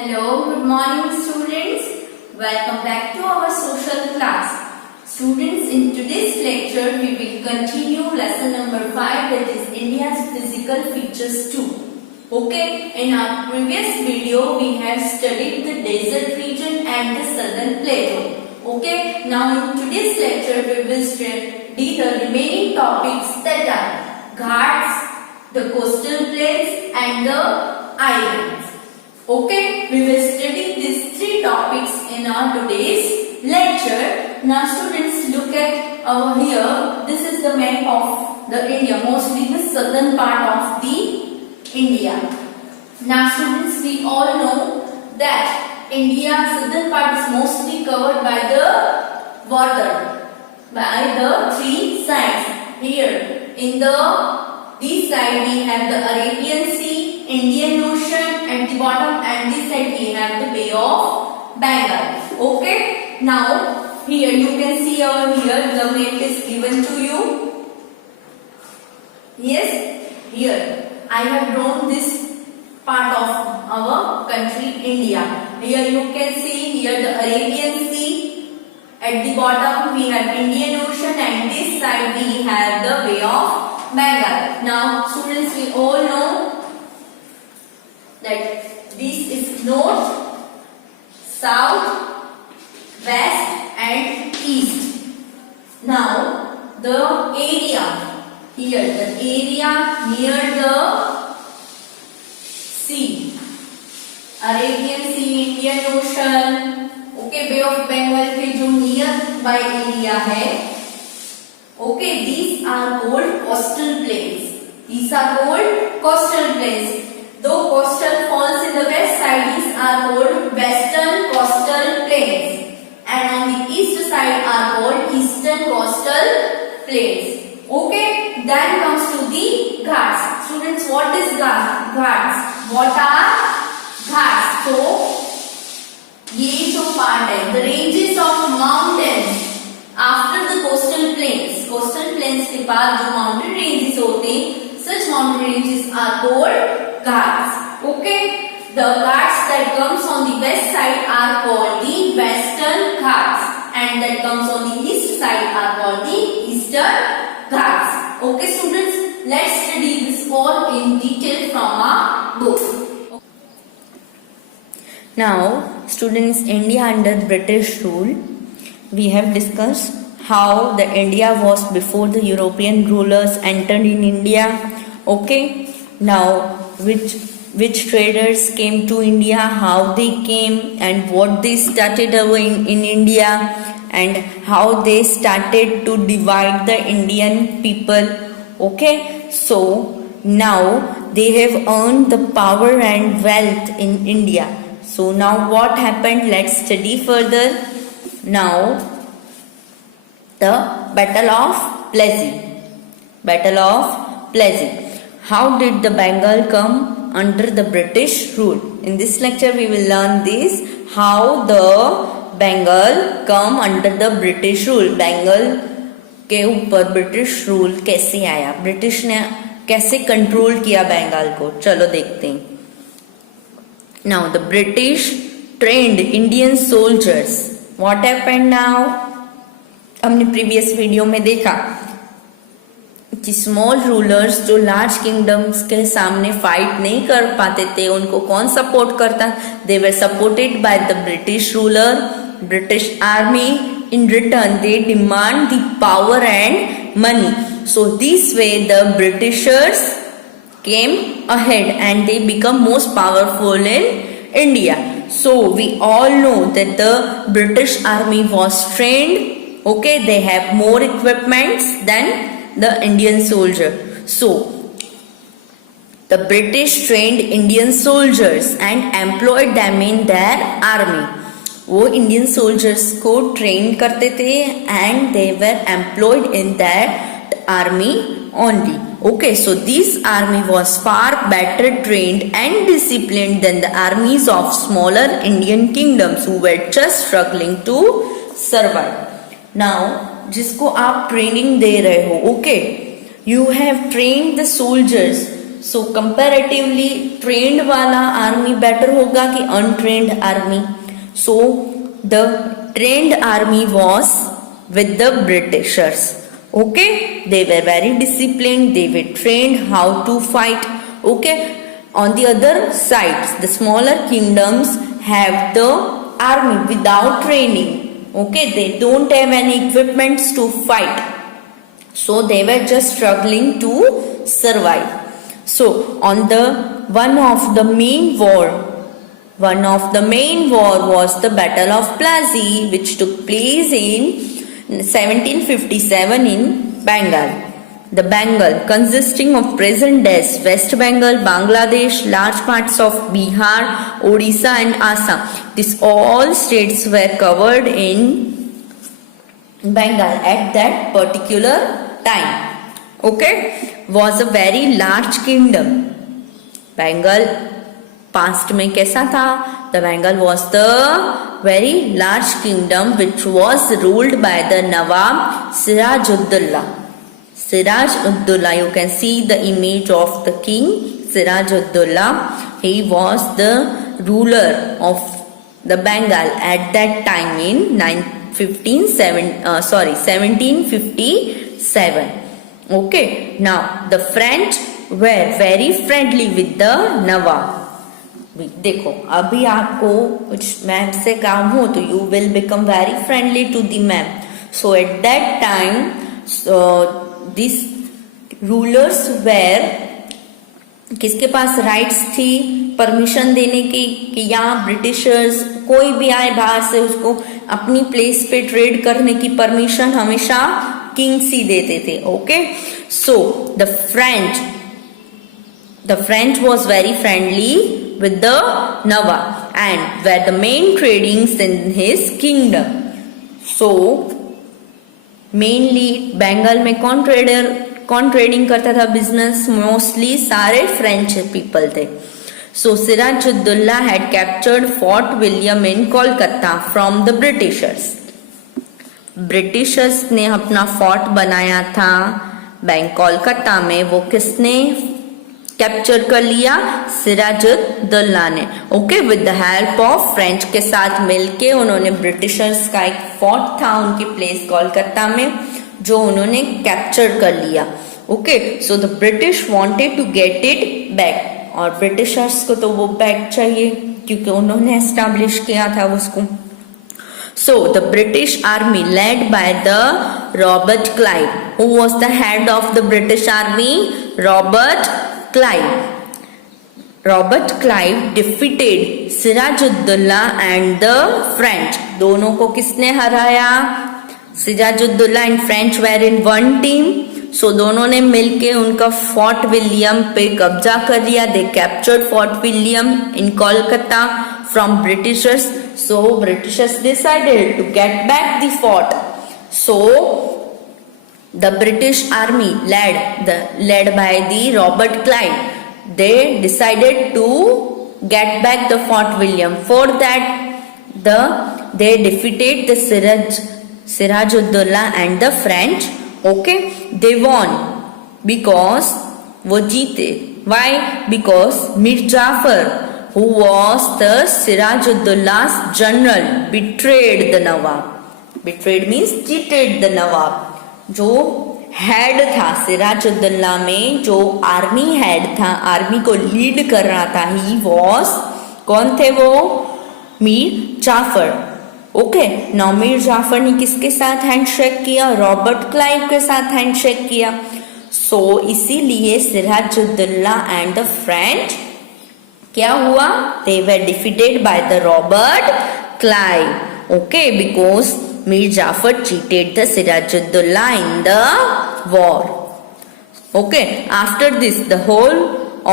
Hello, good morning students. Welcome back to our social class. Students, in today's lecture we will continue lesson number 5, that is India's physical features 2. Okay, in our previous video we have studied the desert region and the southern plateau. Okay, now in today's lecture we will study the remaining topics, that are ghats, the coastal plains and the islands. Okay, we will study these three topics in our today's lecture. Now students, look at over here. This is the map of the India, mostly the southern part of the India. Now students, we all know that India southern part is mostly covered by the water, by the three sides. Here in this side we have the Arabian Sea, Indian Ocean, at the bottom, and this side we have the Bay of Bengal. Okay, now here you can see over here the map is given to you. Yes, here I have drawn this part of our country India. Here you can see here the Arabian Sea, at the bottom we have Indian Ocean, and this side we have the Bay of Bengal. Now students, we all know that this is north, south, west and east. Now the area here, the area near the sea, Arabian Sea, Indian Ocean, okay, Bay of Bengal के जो near by area है, okay, these are called coastal plains. These are called coastal plains. Though coastal falls in the west side, these are called western coastal plains, and on the east side are called eastern coastal plains. Okay, then comes to the ghats. Students, what is ghats? What are ghats? So ये जो part है, the ranges of mountains after the coastal plains. Coastal plains के बाद जो mountain ranges होते हैं, such mountain ranges are called ghats. Okay, the ghats that comes on the west side are called the western ghats, and that comes on the east side are called the eastern ghats. Okay students, let's study this all in detail from our book. Now students, India under British rule, we have discussed how the India was before the European rulers entered in India. Okay, now which traders came to India, how they came, and what they started doing in India, and how they started to divide the Indian people. Okay, so now they have earned the power and wealth in India. So now what happened? Let's study further. Now the Battle of Plassey. Battle of Plassey. How did the Bengal come under the British rule? In this lecture we will learn this, how the Bengal come under the British rule. Bengal के ऊपर British rule कैसे आया, British ने कैसे control किया बंगाल को, चलो देखते हैं. Now the British trained Indian soldiers. What happened now? हमने प्रीवियस वीडियो में देखा कि स्मॉल रूलर्स जो लार्ज किंगडम्स के सामने फाइट नहीं कर पाते थे, उनको कौन सपोर्ट करता? They were supported by the British ruler, British army. In return they demand the power and money. So this way the Britishers came ahead and they become most powerful in India. So we all know that the British army was trained. Okay, they have more equipments than the Indian soldier. So the British trained Indian soldiers and employed them in their army. वो Indian soldiers को train करते थे and they were employed in that army only. Okay, so this army was far better trained and disciplined than the armies of smaller Indian kingdoms who were just struggling to survive. Now, जिसको आप training दे रहे हो, okay, you have trained the soldiers so comparatively trend वाला army better होगा कि untrained army? So the trend army was with the Britishers. Okay, they were very disciplined, they were trained how to fight. Okay, on the other side, the smaller kingdoms have the army without training. Okay, they don't have any equipments to fight, so they were just struggling to survive. So on the one of the main war was the Battle of Plassey, which took place in 1757 in Bengal. The Bengal, consisting of present day West Bengal, Bangladesh, large parts of Bihar, Odisha and Assam. These all states were covered in Bengal at that particular time. Okay, was a very large kingdom. Bengal past में कैसा था? The Bengal was the very large kingdom which was ruled by the Nawab Siraj-ud-Dawla. Siraj-ud-Dawla, you can see the image of the king Siraj-ud-Dawla. He was the ruler of the Bengal at that time in 1757. Okay, now the French were very friendly with the Nawab. देखो अभी आपको कुछ ma'am से काम हो तो you will become very friendly to the ma'am. So at that time this rulers were, किसके पास राइट्स थी परमिशन देने की कि यहाँ ब्रिटिशर्स कोई भी आए बाहर से उसको अपनी प्लेस पे ट्रेड करने की परमिशन हमेशा किंग्स ही देते थे. Okay, so the French was very friendly with the Nawab and were the main tradings in his kingdom. So mainly Bengal में कौन ट्रेडिंग करता था बिजनेस? मोस्टली सारे फ्रेंच पीपल थे. So Siraj-ud-Dawla had captured Fort William in Kolkata from the Britishers. Britishers ने अपना fort बनाया था कोलकाता में. वो किसने कैप्चर कर लिया? सिराजुद्दौला ने. Okay, with the help of French के साथ मिलके उन्होंने ब्रिटिशर्स का एक फोर्ट था उनकी प्लेस कोलकाता में जो उन्होंने कैप्चर कर लिया. Okay, so the British wanted to get it back, और ब्रिटिशर्स को तो वो बैक चाहिए क्योंकि उन्होंने एस्टैब्लिश किया था उसको. So the British army led by the Robert Clive. Who was the head of the British army? Robert Clive. Robert Clive defeated Siraj-ud-Dawla and the French. दोनों को किसने हराया? Siraj-ud-Dawla and French were in one team. So दोनों ने मिलके उनका fort William पे कब्जा कर लिया. They captured Fort William in Kolkata from Britishers. So Britishers decided to get back the fort. So the British army led by the Robert Clive, they decided to get back the Fort William. For that they defeated the Siraj-ud-Dawla and the French. Okay, they won because वो जीते. Why? Because Mir Jafar, who was the Siraj-ud-Dawla's general, betrayed the Nawab. Betrayed means cheated the Nawab. जो head था सिराज-उद-दौला में, जो army head था, army को lead कर रहा था, ही वॉज, कौन थे वो? मीर जाफर. ओके, नाउ मीर जाफर ने किसके साथ हैंडशेक किया? रॉबर्ट क्लाइव के साथ हैंडशेक किया. सो इसीलिए सिराज-उद-दौला एंड द फ्रेंच क्या हुआ? They were defeated by the Robert Clive. Okay, because Mir Jafar cheated the Siraj-ud-Dawla in the war. Okay, after this the whole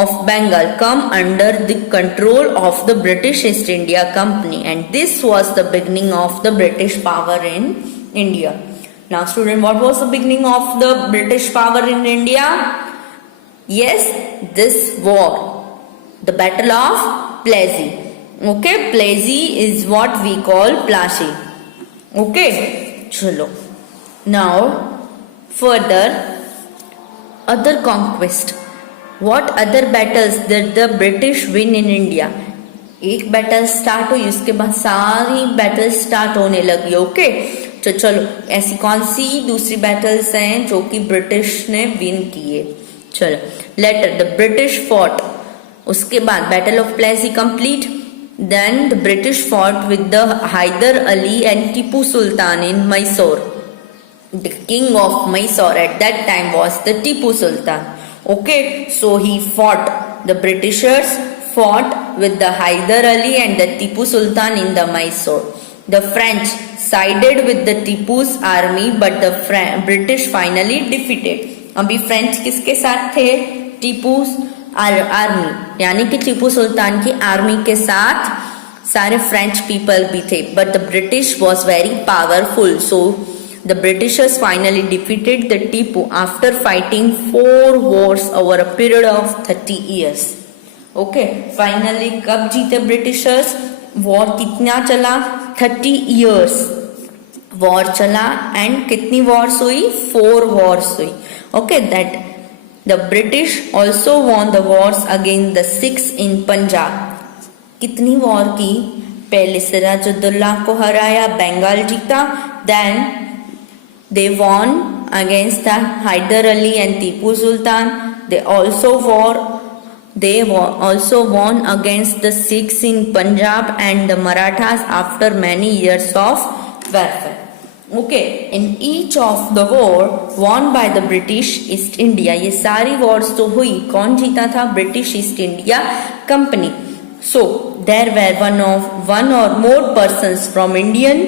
of Bengal come under the control of the British East India Company, and this was the beginning of the British power in India. Now student, what was the beginning of the British power in India? Yes, this war, the Battle of Plassey. Okay, Plassey is what we call Plassey. Okay, chalo. Now further other conquest. What other battles did the British win in India? एक battle start हुई, उसके बाद सारी battle start होने लगी. Okay, तो चलो ऐसी कौन सी दूसरी बैटल्स हैं जो कि ब्रिटिश ने विन किए. चलो, लेटर द ब्रिटिश फॉट. उसके बाद battle of Plassey complete. Then the British fought with the Haider Ali and Tipu Sultan in Mysore. The king of Mysore at that time was the Tipu Sultan. Okay, so he fought. The Britishers fought with the Hyder Ali and the Tipu Sultan in the Mysore. The French sided with the Tipu's army, but the British finally defeated. अभी French किसके साथ थे? टीपू's army, यानी कि टीपू सुल्तान की army के साथ सारे फ्रेंच पीपल भी थे. But the British was very powerful, so the Britishers finally defeated the Tipu after fighting 4 wars over a period of 30 years. Okay, finally कब जीते Britishers? वॉर कितना चला? 30 years वॉर चला. एंड कितनी वॉर्स हुई? 4 Wars हुई. Okay, that the British also won the wars against the Sikhs in Punjab. कितनी war की? पहले सिराजुद्दौला को हराया, बंगाल जीता. Then they won against the Hyder Ali and Tipu Sultan. They also won against the Sikhs in Punjab and the Marathas after many years of warfare. Okay, in each of the war won by the British East India. ये सारी wars तो हुई. कौन जीता था? British East India Company. So there were one or more persons from Indian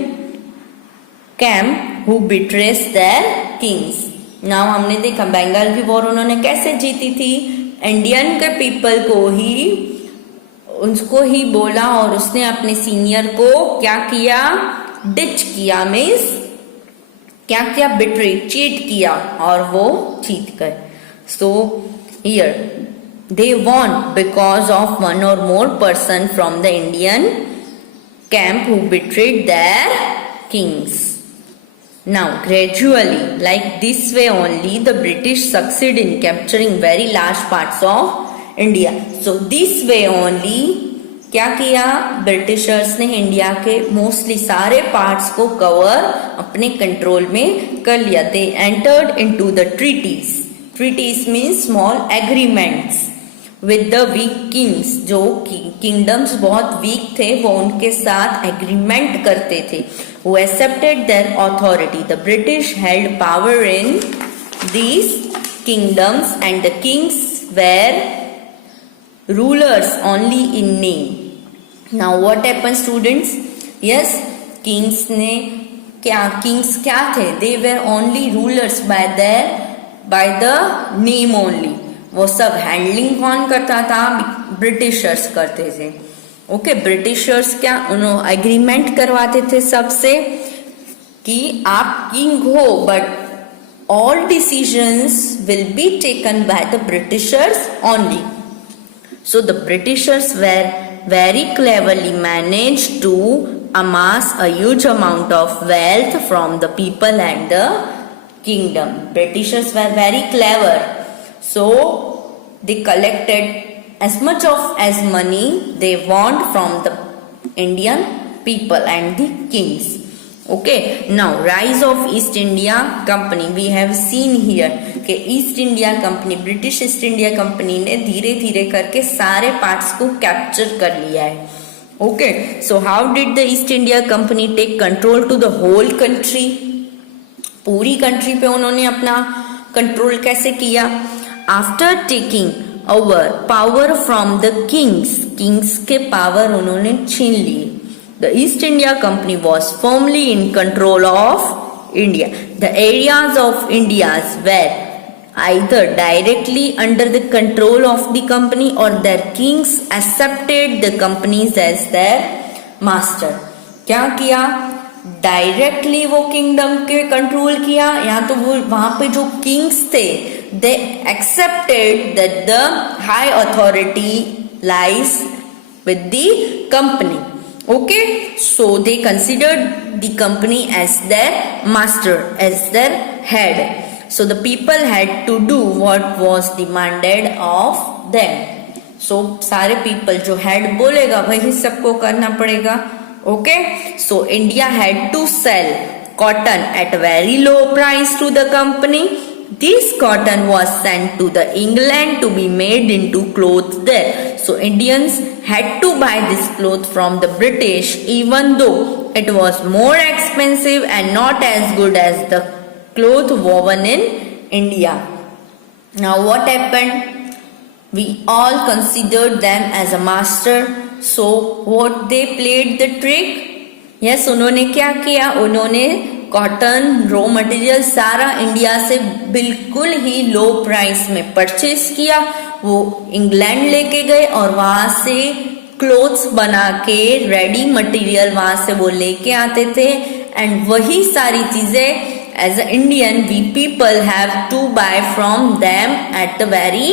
camp who betrays their kings. Now हमने देखा बंगाल की वॉर उन्होंने कैसे जीती थी. इंडियन के पीपल को ही, उसको ही बोला और उसने अपने सीनियर को क्या किया? डिच किया. मीन्स क्या किया? बिट्रे, चीट किया, और वो जीत गए. So here they won because of one or more person from the Indian camp who betrayed their kings. Now, gradually, like this way only, the British succeed in capturing very large parts of India. So, this way only, क्या किया? Britishers ने India के mostly सारे parts को cover अपने control में कर लिया. They entered into the treaties. Treaties means small agreements with the weak kings. जो किंगडम्स बहुत वीक थे वो उनके साथ एग्रीमेंट करते थे. Who accepted their authority. The British held power in these kingdoms and the kings were rulers only in name. Now what happened, students? Yes, kings क्या थे? They were only rulers by the name only. वो सब handling कौन करता था? Britishers करते थे. Okay, Britishers क्या उन्होंने एग्रीमेंट करवाते थे सबसे कि आप किंग हो, but all decisions will be taken by the Britishers only. So the Britishers were very cleverly managed to amass a huge amount of wealth from the people and the kingdom. Britishers were very clever, so they collected as much as money they want from the Indian people and the kings. Okay, now rise of East India Company. We have seen here कि East India Company, British East India Company ने धीरे धीरे करके सारे parts को capture कर लिया है. Okay, so how did the East India Company take control to the whole country? पूरी कंट्री पे उन्होंने अपना कंट्रोल कैसे किया? After taking over power from the kings के पावर उन्होंने छीन लिए. The East India Company was firmly in control of India. The areas of India were either directly under the control of the company or their kings accepted the companies as their master. क्या किया? Directly वो kingdom के control किया, या तो वो वहां पे जो किंग्स थे they accepted that the high authority lies with the company. Okay, so they considered the company as their master, as their head. So the people had to do what was demanded of them. So सारे people जो head बोलेगा वही सबको करना पड़ेगा. Okay, so India had to sell cotton at a very low price to the company. This cotton was sent to the England to be made into clothes there. So Indians had to buy this cloth from the British, even though it was more expensive and not as good as the cloth woven in India. Now what happened? We all considered them as a master. So what they played the trick? Yes, उन्होंने क्या किया? उन्होंने cotton raw material सारा India से बिल्कुल ही लो price में purchase किया. वो इंग्लैंड लेके गए और वहां से क्लोथ्स बना के रेडी मटेरियल वहां से वो लेके आते थे. एंड वही सारी चीजें as a Indian we people have to buy from them at the very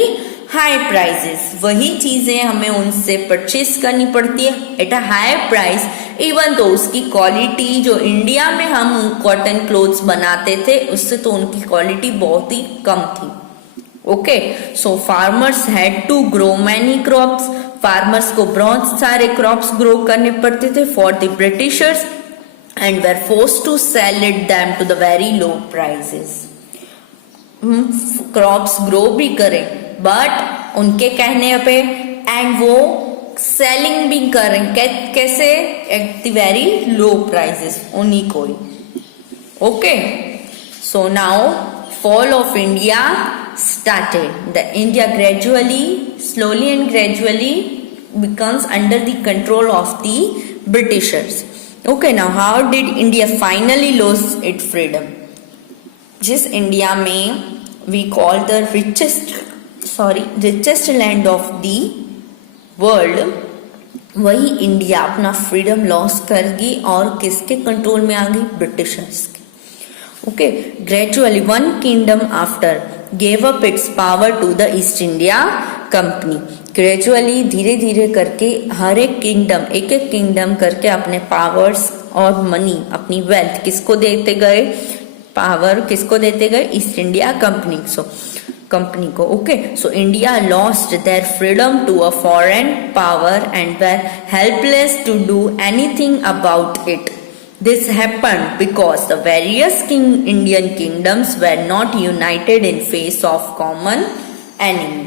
high prices. वही चीजें हमें उनसे परचेज करनी पड़ती है at a high price, even though उसकी क्वालिटी जो इंडिया में हम कॉटन क्लोथ्स बनाते थे उससे तो उनकी क्वालिटी बहुत ही कम थी. Okay, so farmers had to grow many crops. Farmers को बहुत सारे क्रॉप्स ग्रो करने पड़ते थे for the Britishers and were forced to sell it them to the very low prices. Crops grow भी करें बट उनके कहने पे एंड वो सेलिंग भी करें कैसे at the very low prices उन्हीं को ही. Okay, so now fall of India started. The India gradually, slowly and gradually becomes under the control of the Britishers. Okay, now how did India finally lose its freedom? जिस India में we call the richest land of the world, वही India अपना freedom loss कर गई और किसके control में आ गई? ब्रिटिशर्स के. Okay, gradually one kingdom after gave up its power to the East India Company. Gradually धीरे धीरे करके हर एक किंगडम करके अपने पावर्स और मनी, अपनी वेल्थ किसको देते गए? पावर किसको देते गए? East India company. So company को. Okay, so India lost their freedom to a foreign power and were helpless to do anything about it. This happened because the various Indian kingdoms were not united in face of common enemy.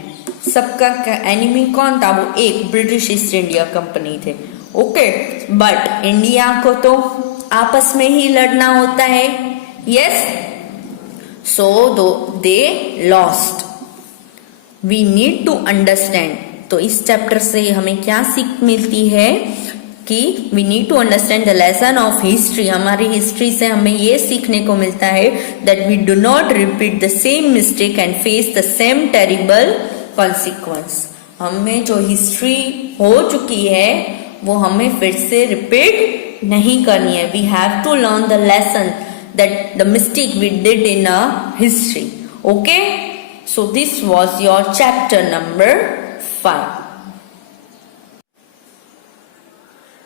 सबका enemy कौन था? वो एक British East India Company थे. Okay, but India को तो आपस में ही लड़ना होता है. Yes, so they lost. We need to understand. तो इस चैप्टर से हमें क्या सीख मिलती है कि we need to understand the lesson of history. हमारी हिस्ट्री से हमें ये सीखने को मिलता है that we do not repeat the same mistake and face the same terrible consequence. हमें जो हिस्ट्री हो चुकी है वो हमें फिर से रिपीट नहीं करनी है. We have to learn the lesson that the mistake we did in a history. Okay, so this was your chapter number 5.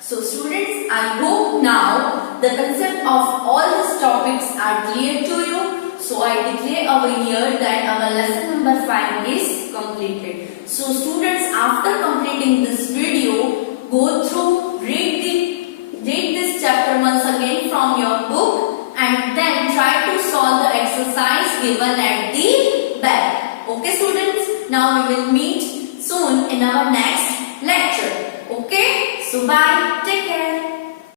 So students, I hope now the concept of all these topics are clear to you. So I declare over here that our lesson number 5 is completed. So students, after completing this video, go through, read this chapter once again from your book and then try to solve the exercise given at the back. Okay students, now we will meet soon in our next